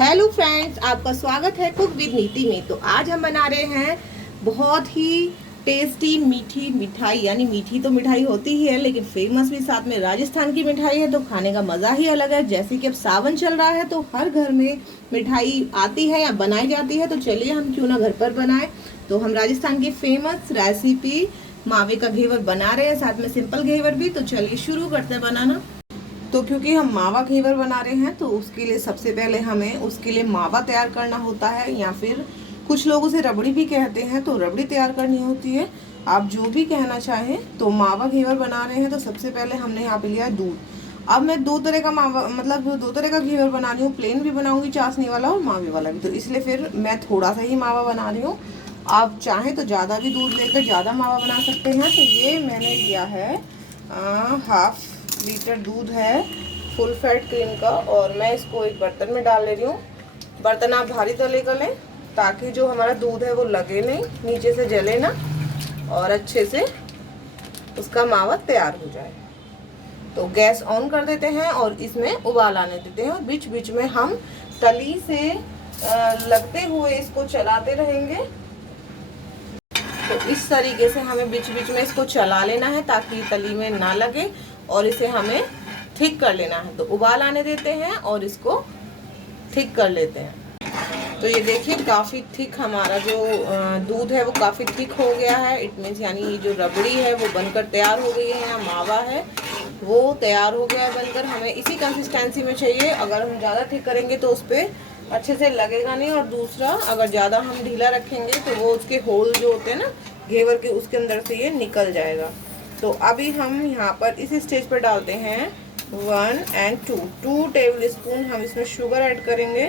Hello friends, आपका स्वागत है कुक विद नीति में। तो आज हम बना रहे हैं बहुत ही टेस्टी मीठी मिठाई। यानी मीठी तो मिठाई होती ही है, लेकिन फेमस भी साथ में राजस्थान की मिठाई है, तो खाने का मज़ा ही अलग है। जैसे कि अब सावन चल रहा है तो हर घर में मिठाई आती है या बनाई जाती है, तो चलिए हम क्यों ना घर पर बनाएं। तो हम राजस्थान की फेमस रेसिपी मावे का घेवर बना रहे हैं, साथ में सिंपल घेवर भी। तो चलिए शुरू करते हैं बनाना। तो क्योंकि हम मावा घेवर बना रहे हैं, तो उसके लिए सबसे पहले हमें उसके लिए मावा तैयार करना होता है, या फिर कुछ लोग उसे रबड़ी भी कहते हैं, तो रबड़ी तैयार करनी होती है। आप जो भी कहना चाहें। तो मावा घेवर बना रहे हैं तो सबसे पहले हमने यहाँ पे लिया है दूध। अब मैं दो तरह का मावा दो तरह का घेवर बना रही हूँ, प्लेन भी बनाऊंगी चाशनी वाला और मावे वाला भी। तो इसलिए फिर मैं थोड़ा सा ही मावा बना रही हूँ। आप चाहें तो ज़्यादा भी दूध लेकर ज़्यादा मावा बना सकते हैं। तो ये मैंने लिया है हाफ लीटर दूध है फुल फैट क्रीम का, और मैं इसको एक बर्तन में डाल ले रही हूँ। बर्तन आप भारी तले का लें, ताकि जो हमारा दूध है वो लगे नहीं, नीचे से जले ना, और अच्छे से उसका मावा तैयार हो जाए। तो गैस ऑन कर देते हैं और इसमें उबाल आने देते हैं, और बीच बीच में हम तली से लगते हुए इसको चलाते रहेंगे। तो इस तरीके से हमें बीच बीच में इसको चला लेना है, ताकि तली में ना लगे, और इसे हमें थिक कर लेना है। तो उबाल आने देते हैं और इसको थिक कर लेते हैं। तो ये देखिए काफ़ी थिक हमारा जो दूध है वो काफ़ी थिक हो गया है। इट मीन्स यानी ये जो रबड़ी है वो बनकर तैयार हो गई है, या मावा है वो तैयार हो गया है बनकर। हमें इसी कंसिस्टेंसी में चाहिए। अगर हम ज़्यादा थिक करेंगे तो उस पर अच्छे से लगेगा नहीं, और दूसरा अगर ज़्यादा हम ढीला रखेंगे तो वो उसके होल जो होते हैं ना घेवर के, उसके अंदर से ये निकल जाएगा। तो अभी हम यहाँ पर इस स्टेज पर डालते हैं 1 और 2 टेबल स्पून हम इसमें शुगर ऐड करेंगे,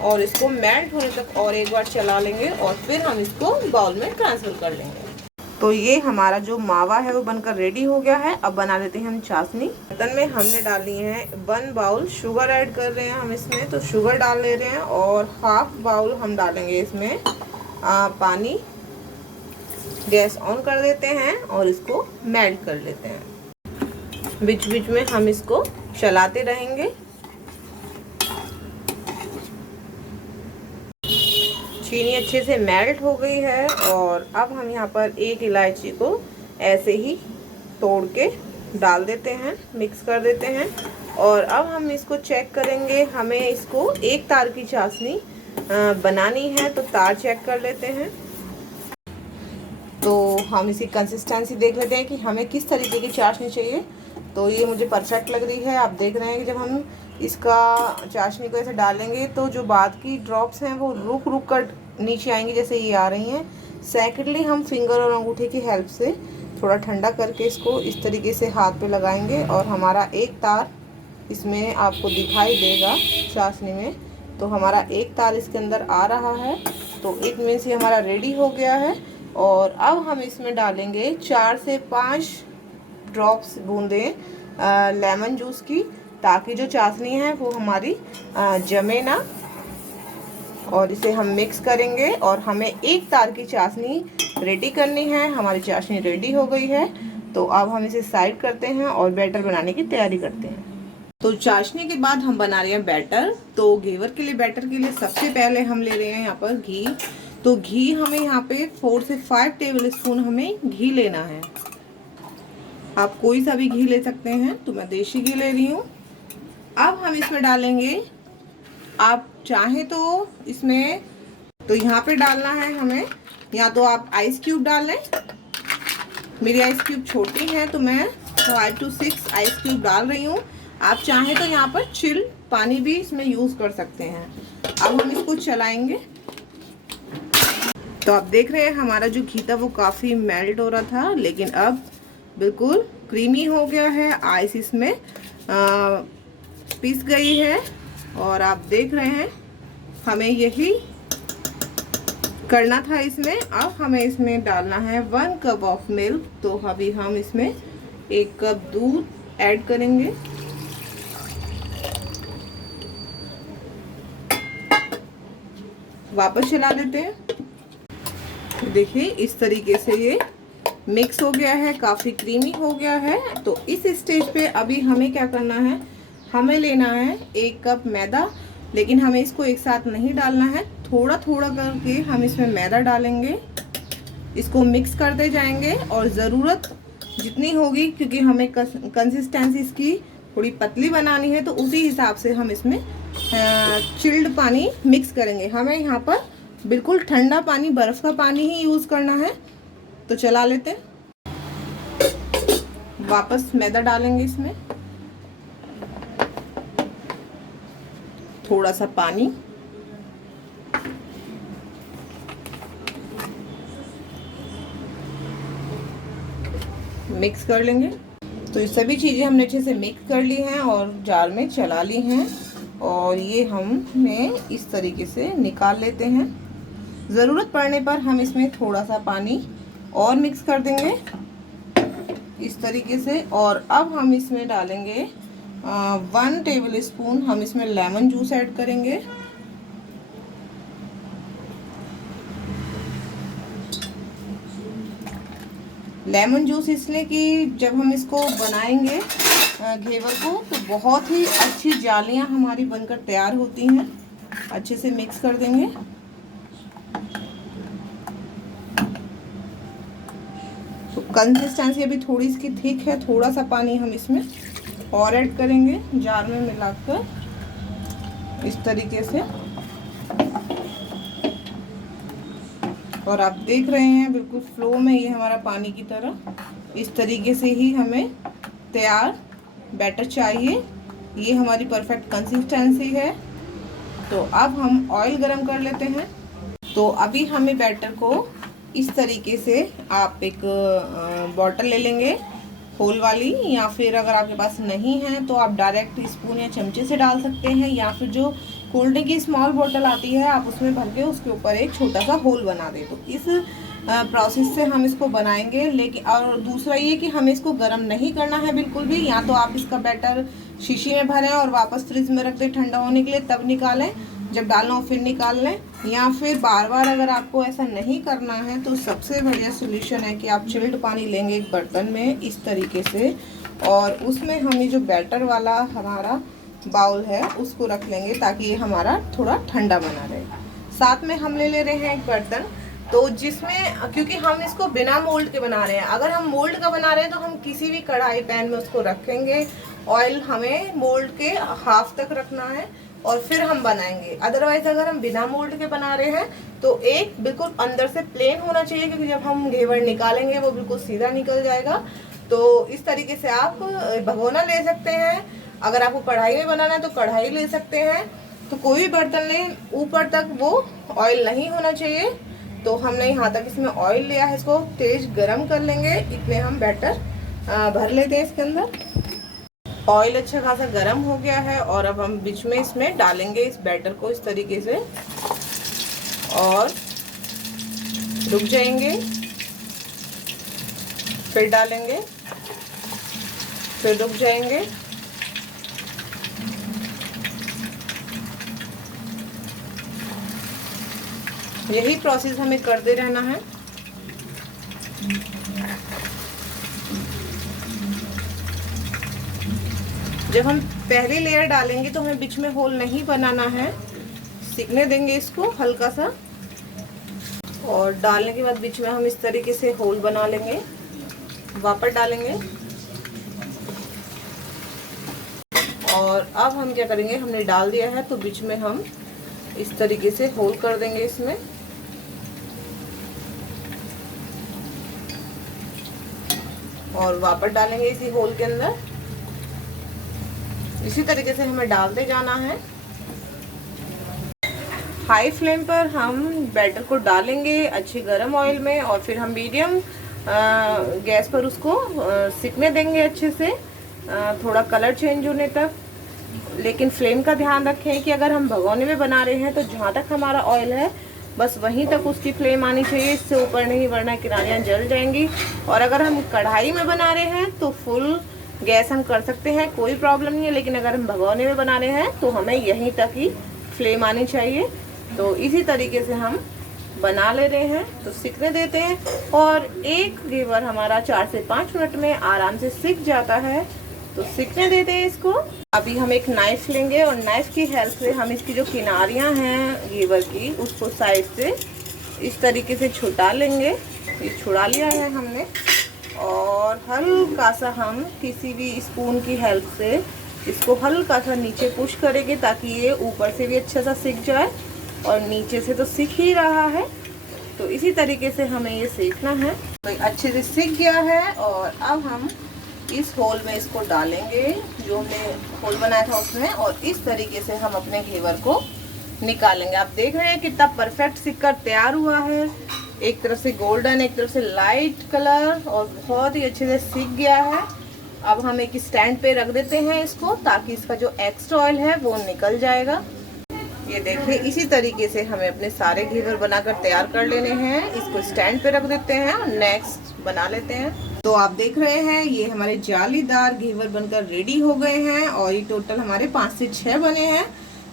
और इसको मेल्ट होने तक और एक बार चला लेंगे, और फिर हम इसको बाउल में ट्रांसफर कर लेंगे। तो ये हमारा जो मावा है वो बनकर रेडी हो गया है। अब बना लेते हैं हम चाशनी। बर्तन में हमने डाली है 1 बाउल शुगर ऐड कर रहे हैं हम इसमें। तो शुगर डाल ले रहे हैं, और हाफ बाउल हम डालेंगे इसमें पानी। गैस ऑन कर देते हैं और इसको मेल्ट कर लेते हैं। बीच बीच में हम इसको चलाते रहेंगे। चीनी अच्छे से मेल्ट हो गई है, और अब हम यहाँ पर एक इलायची को ऐसे ही तोड़ के डाल देते हैं, मिक्स कर देते हैं। और अब हम इसको चेक करेंगे। हमें इसको एक तार की चाशनी बनानी है, तो तार चेक कर लेते हैं। तो हम इसी कंसिस्टेंसी देख लेते हैं कि हमें किस तरीके की चाशनी चाहिए। तो ये मुझे परफेक्ट लग रही है। आप देख रहे हैं कि जब हम इसका चाशनी को ऐसे डालेंगे तो जो बाद की ड्रॉप्स हैं वो रुक रुक कर नीचे आएंगी, जैसे ये आ रही हैं। सेकेंडली हम फिंगर और अंगूठे की हेल्प से थोड़ा ठंडा करके इसको इस तरीके से हाथ पे लगाएंगे, और हमारा एक तार इसमें आपको दिखाई देगा चाशनी में। तो हमारा एक तार इसके अंदर आ रहा है, तो इट मीन्स ये हमारा रेडी हो गया है। और अब हम इसमें डालेंगे 4 से 5 ड्रॉप्स बूंदें लेमन जूस की, ताकि जो चाशनी है वो हमारी जमे ना। और इसे हम मिक्स करेंगे, और हमें एक तार की चाशनी रेडी करनी है। हमारी चाशनी रेडी हो गई है। तो अब हम इसे साइड करते हैं और बैटर बनाने की तैयारी करते हैं। तो चाशनी के बाद हम बना रहे हैं बैटर। तो घेवर के लिए बैटर के लिए सबसे पहले हम ले रहे हैं यहाँ पर घी। तो घी हमें यहाँ पे 4 से 5 टेबल स्पून हमें घी लेना है। आप कोई सा भी घी ले सकते हैं, तो मैं देसी घी ले रही हूँ। अब हम इसमें डालेंगे, आप चाहें तो इसमें, तो यहाँ पे डालना है हमें, या तो आप आइस क्यूब डाल लें। मेरी आइस क्यूब छोटी है, तो मैं 5 से 6 आइस क्यूब डाल रही हूँ। आप चाहें तो यहाँ पर चिल पानी भी इसमें यूज़ कर सकते हैं। अब हम इसको चलाएंगे। तो आप देख रहे हैं हमारा जो घी था वो काफ़ी मेल्ट हो रहा था, लेकिन अब बिल्कुल क्रीमी हो गया है। आइस इसमें पिस गई है, और आप देख रहे हैं हमें यही करना था इसमें। अब हमें इसमें डालना है 1 कप ऑफ मिल्क। तो अभी हम इसमें 1 कप दूध ऐड करेंगे। वापस चला देते हैं। देखिए इस तरीके से ये मिक्स हो गया है, काफ़ी क्रीमी हो गया है। तो इस स्टेज पे अभी हमें क्या करना है, हमें लेना है 1 कप मैदा, लेकिन हमें इसको एक साथ नहीं डालना है, थोड़ा थोड़ा करके हम इसमें मैदा डालेंगे, इसको मिक्स करते जाएंगे और ज़रूरत जितनी होगी, क्योंकि हमें कंसिस्टेंसी इसकी थोड़ी पतली बनानी है, तो उसी हिसाब से हम इसमें चिल्ड पानी मिक्स करेंगे। हमें यहाँ पर बिल्कुल ठंडा पानी, बर्फ़ का पानी ही यूज़ करना है। तो चला लेते हैं, वापस मैदा डालेंगे इसमें, थोड़ा सा पानी, मिक्स कर लेंगे। तो ये सभी चीज़ें हमने अच्छे से मिक्स कर ली हैं और जार में चला ली हैं, और ये हमने इस तरीके से निकाल लेते हैं। ज़रूरत पड़ने पर हम इसमें थोड़ा सा पानी और मिक्स कर देंगे इस तरीके से। और अब हम इसमें डालेंगे 1 टेबल स्पून हम इसमें लेमन जूस ऐड करेंगे। लेमन जूस इसलिए कि जब हम इसको बनाएंगे घेवर को, तो बहुत ही अच्छी जालियां हमारी बनकर तैयार होती हैं। अच्छे से मिक्स कर देंगे। तो कंसिस्टेंसी अभी थोड़ी इसकी थिक है, थोड़ा सा पानी हम इसमें और ऐड करेंगे जार में मिलाकर इस तरीके से। और आप देख रहे हैं बिल्कुल फ्लो में ये हमारा पानी की तरह इस तरीके से ही हमें तैयार बैटर चाहिए। ये हमारी परफेक्ट कंसिस्टेंसी है। तो अब हम ऑयल गरम कर लेते हैं। तो अभी हमें बैटर को इस तरीके से आप एक बॉटल ले लेंगे होल वाली, या फिर अगर आपके पास नहीं है तो आप डायरेक्ट स्पून या चमचे से डाल सकते हैं, या फिर जो कोल्ड ड्रिंक की स्मॉल बोतल आती है आप उसमें भर के उसके ऊपर एक छोटा सा होल बना दें। तो इस प्रोसेस से हम इसको बनाएंगे। लेकिन और दूसरा ये कि हमें इसको गर्म नहीं करना है बिल्कुल भी। या तो आप इसका बैटर शीशी में भरें और वापस फ्रिज में रख दें ठंडा होने के लिए, तब निकालें, जब डालना हो फिर निकाल लें। या फिर बार बार अगर आपको ऐसा नहीं करना है तो सबसे बढ़िया सोल्यूशन है कि आप चिल्ड पानी लेंगे एक बर्तन में इस तरीके से, और उसमें हम ये जो बैटर वाला हमारा बाउल है उसको रख लेंगे, ताकि ये हमारा थोड़ा ठंडा बना रहे। साथ में हम ले ले रहे हैं एक बर्तन, तो जिसमें, क्योंकि हम इसको बिना मोल्ड के बना रहे हैं, अगर हम मोल्ड का बना रहे हैं तो हम किसी भी कढ़ाई पैन में उसको रखेंगे। ऑयल हमें मोल्ड के हाफ तक रखना है और फिर हम बनाएंगे। अदरवाइज अगर हम बिना मोल्ड के बना रहे हैं तो एक बिल्कुल अंदर से प्लेन होना चाहिए, क्योंकि जब हम घेवर निकालेंगे वो बिल्कुल सीधा निकल जाएगा। तो इस तरीके से आप भगोना ले सकते हैं। अगर आपको कढ़ाई में बनाना है तो कढ़ाई ले सकते हैं। तो कोई भी बर्तन लें, ऊपर तक वो ऑयल नहीं होना चाहिए। तो हमने यहाँ तक इसमें ऑयल लिया है, इसको तेज गरम कर लेंगे। इतने हम बैटर भर लेते हैं इसके अंदर। ऑयल अच्छा खासा गरम हो गया है और अब हम बीच में इसमें डालेंगे इस बैटर को इस तरीके से, और रुक जाएंगे, फिर डालेंगे, फिर रुक जाएंगे। यही प्रोसेस हमें करते रहना है। जब हम पहली लेयर डालेंगे तो हमें बीच में होल नहीं बनाना है, सिकने देंगे इसको हल्का सा, और डालने के बाद बीच में हम इस तरीके से होल बना लेंगे, वापस डालेंगे। और अब हम क्या करेंगे, हमने डाल दिया है तो बीच में हम इस तरीके से होल कर देंगे इसमें, और वापस डालेंगे इसी होल के अंदर। इसी तरीके से हमें डालते जाना है। हाई फ्लेम पर हम बैटर को डालेंगे अच्छी गरम ऑयल में, और फिर हम मीडियम गैस पर उसको सिकने देंगे अच्छे से, थोड़ा कलर चेंज होने तक। लेकिन फ्लेम का ध्यान रखें कि अगर हम भगोने में बना रहे हैं तो जहाँ तक हमारा ऑयल है बस वहीं तक उसकी फ्लेम आनी चाहिए, इससे ऊपर नहीं, वरना किनारियाँ जल जाएंगी। और अगर हम कढ़ाई में बना रहे हैं तो फुल गैस हम कर सकते हैं, कोई प्रॉब्लम नहीं है। लेकिन अगर हम भगोने में बना रहे हैं तो हमें यहीं तक ही फ्लेम आनी चाहिए। तो इसी तरीके से हम बना ले रहे हैं, तो सिकने देते हैं। और एक घेवर हमारा 4 से 5 मिनट में आराम से सिक जाता है। तो सीखने देते हैं इसको। अभी हम एक नाइफ लेंगे और नाइफ की हेल्प से हम इसकी जो किनारियां हैं घेवर की, उसको साइड से इस तरीके से छुटा लेंगे। ये छुड़ा लिया है हमने, और हल्का सा हम किसी भी स्पून की हेल्प से इसको हल्का सा नीचे पुश करेंगे, ताकि ये ऊपर से भी अच्छा सा सिक जाए, और नीचे से तो सिक ही रहा है। तो इसी तरीके से हमें ये सीखना है। तो अच्छे से सिक गया है, और अब हम इस होल में इसको डालेंगे जो हमने होल बनाया था उसमें, और इस तरीके से हम अपने घेवर को निकालेंगे। आप देख रहे हैं कितना परफेक्ट सिक कर तैयार हुआ है। एक तरफ से गोल्डन, एक तरफ से लाइट कलर, और बहुत ही अच्छे से सिक गया है। अब हम एक स्टैंड पे रख देते हैं इसको, ताकि इसका जो एक्स्ट्रा ऑयल है वो निकल जाएगा। ये देखिए, इसी तरीके से हमें अपने सारे घेवर बनाकर तैयार कर लेने हैं। इसको स्टैंड पे रख देते हैं और नेक्स्ट बना लेते हैं। तो आप देख रहे हैं ये हमारे जालीदार घेवर बनकर रेडी हो गए हैं, और ये टोटल हमारे 5 से 6 बने हैं।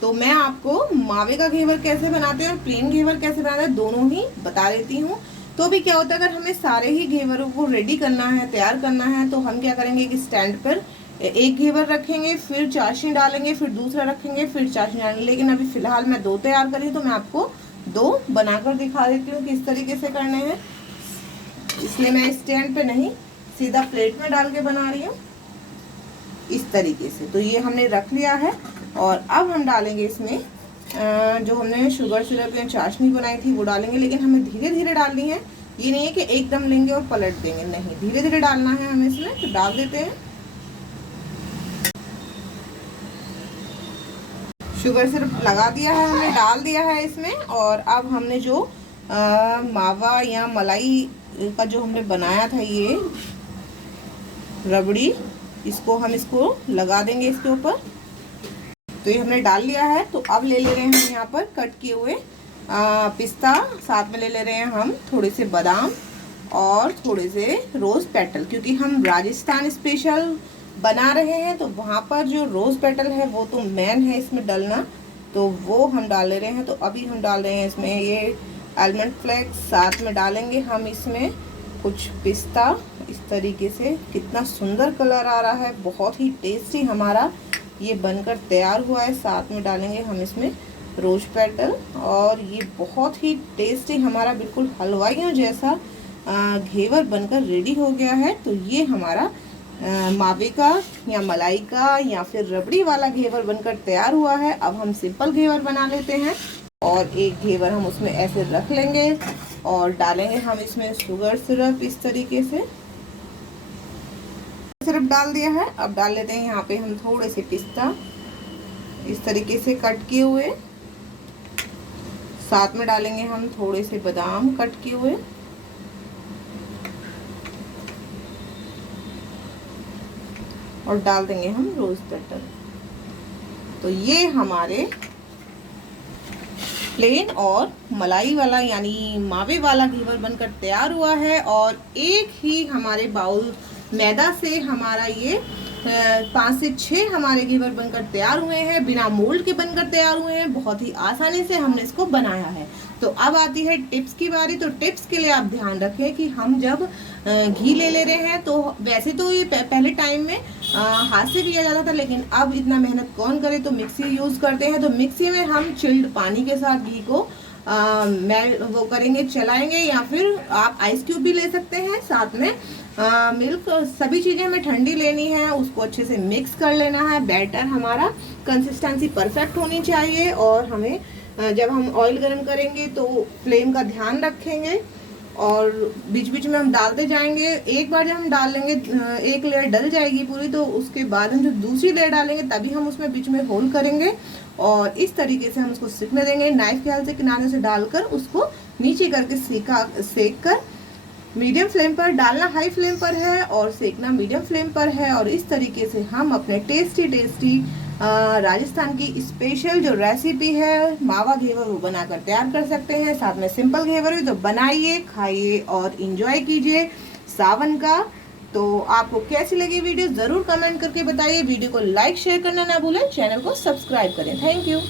तो मैं आपको मावे का घेवर कैसे बनाते हैं और प्लेन घेवर कैसे बनाते हैं दोनों ही बता देती हूँ। तो अभी क्या होता है, अगर हमें सारे ही घेवरों को रेडी करना है, तैयार करना है, तो हम क्या करेंगे कि स्टैंड पर एक घेवर रखेंगे, फिर चाशनी डालेंगे, फिर दूसरा रखेंगे, फिर चाशनी डालेंगे। लेकिन अभी फिलहाल मैं 2 तैयार करी, तो मैं आपको 2 बनाकर दिखा देती हूँ किस तरीके से करने हैं। इसलिए मैं स्टैंड पे नहीं, सीधा प्लेट में डाल के बना रही हूँ इस तरीके से। तो ये हमने रख लिया है, और अब हम डालेंगे इसमें जो हमने शुगर सिरप या चाशनी बनाई थी वो डालेंगे। लेकिन हमें धीरे धीरे डालनी है, ये नहीं है कि एकदम लेंगे और पलट देंगे, नहीं, धीरे धीरे डालना है हमें इसमें। तो डाल देते हैं, शुगर सिरप लगा दिया है हमने, डाल दिया है इसमें। और अब हमने जो मावा या मलाई का जो हमने बनाया था ये रबड़ी, इसको लगा देंगे इसके ऊपर। तो ये हमने डाल लिया है। तो अब ले रहे हैं हम यहाँ पर कट किए हुए पिस्ता, साथ में ले रहे हैं हम थोड़े से बादाम और थोड़े से रोज़ पेटल, क्योंकि हम राजस्थान स्पेशल बना रहे हैं, तो वहाँ पर जो रोज़ पेटल है वो तो मेन है इसमें डालना, तो वो हम डाल ले रहे हैं। तो अभी हम डाल रहे हैं इसमें ये आलमंड फ्लेक्स, साथ में डालेंगे हम इसमें कुछ पिस्ता। इस तरीके से कितना सुंदर कलर आ रहा है, बहुत ही टेस्टी हमारा ये बनकर तैयार हुआ है। साथ में डालेंगे हम इसमें रोज पेटल, और ये बहुत ही टेस्टी हमारा बिल्कुल हलवाइयों जैसा घेवर बनकर रेडी हो गया है। तो ये हमारा मावे का या मलाई का या फिर रबड़ी वाला घेवर बनकर तैयार हुआ है। अब हम सिंपल घेवर बना लेते हैं, और एक घेवर हम उसमें ऐसे रख लेंगे, और डालेंगे हम इसमें शुगर सिरप। इस तरीके से सिरप डाल दिया है। अब डाल लेते हैं यहाँ पे हम थोड़े से पिस्ता, इस तरीके से कट किए हुए। साथ में डालेंगे हम थोड़े से बादाम कट किए हुए, और डाल देंगे हम रोज पेटल। तो ये हमारे प्लेन और मलाई वाला यानी मावे वाला घेवर बनकर तैयार हुआ है। और एक ही हमारे बाउल मैदा से हमारा ये 5 से 6 हमारे घेवर बनकर तैयार हुए हैं, बिना मोल्ड के बनकर तैयार हुए हैं। बहुत ही आसानी से हमने इसको बनाया है। तो अब आती है टिप्स की बारी। तो टिप्स के लिए आप ध्यान रखें कि हम जब घी ले रहे हैं, तो वैसे तो ये पहले टाइम में हाथ से किया जाता था, लेकिन अब इतना मेहनत कौन करे, तो मिक्सी यूज़ करते हैं। तो मिक्सी में हम चिल्ड पानी के साथ घी को वो करेंगे, चलाएंगे, या फिर आप आइस क्यूब भी ले सकते हैं। साथ में मिल्क, सभी चीज़ें हमें ठंडी लेनी है, उसको अच्छे से मिक्स कर लेना है। बैटर हमारा कंसिस्टेंसी परफेक्ट होनी चाहिए, और हमें जब हम ऑयल गरम करेंगे तो फ्लेम का ध्यान रखेंगे, और बीच बीच में हम डालते जाएंगे। एक बार जब हम डाल लेंगे, एक लेयर डल जाएगी पूरी, तो उसके बाद हम जो दूसरी लेयर डालेंगे तभी हम उसमें बीच में होल करेंगे, और इस तरीके से हम उसको सिकने देंगे। नाइफ के हेल्प से किनारे से डालकर उसको नीचे करके सेक कर मीडियम फ्लेम पर डालना, हाई फ्लेम पर है, और सेकना मीडियम फ्लेम पर है। और इस तरीके से हम अपने टेस्टी राजस्थान की स्पेशल जो रेसिपी है मावा घेवर वो बनाकर तैयार कर सकते हैं। साथ में सिंपल घेवर भी, तो बनाइए, खाइए और इंजॉय कीजिए सावन का। तो आपको कैसी लगी वीडियो ज़रूर कमेंट करके बताइए। वीडियो को लाइक शेयर करना ना भूलें, चैनल को सब्सक्राइब करें। Thank you.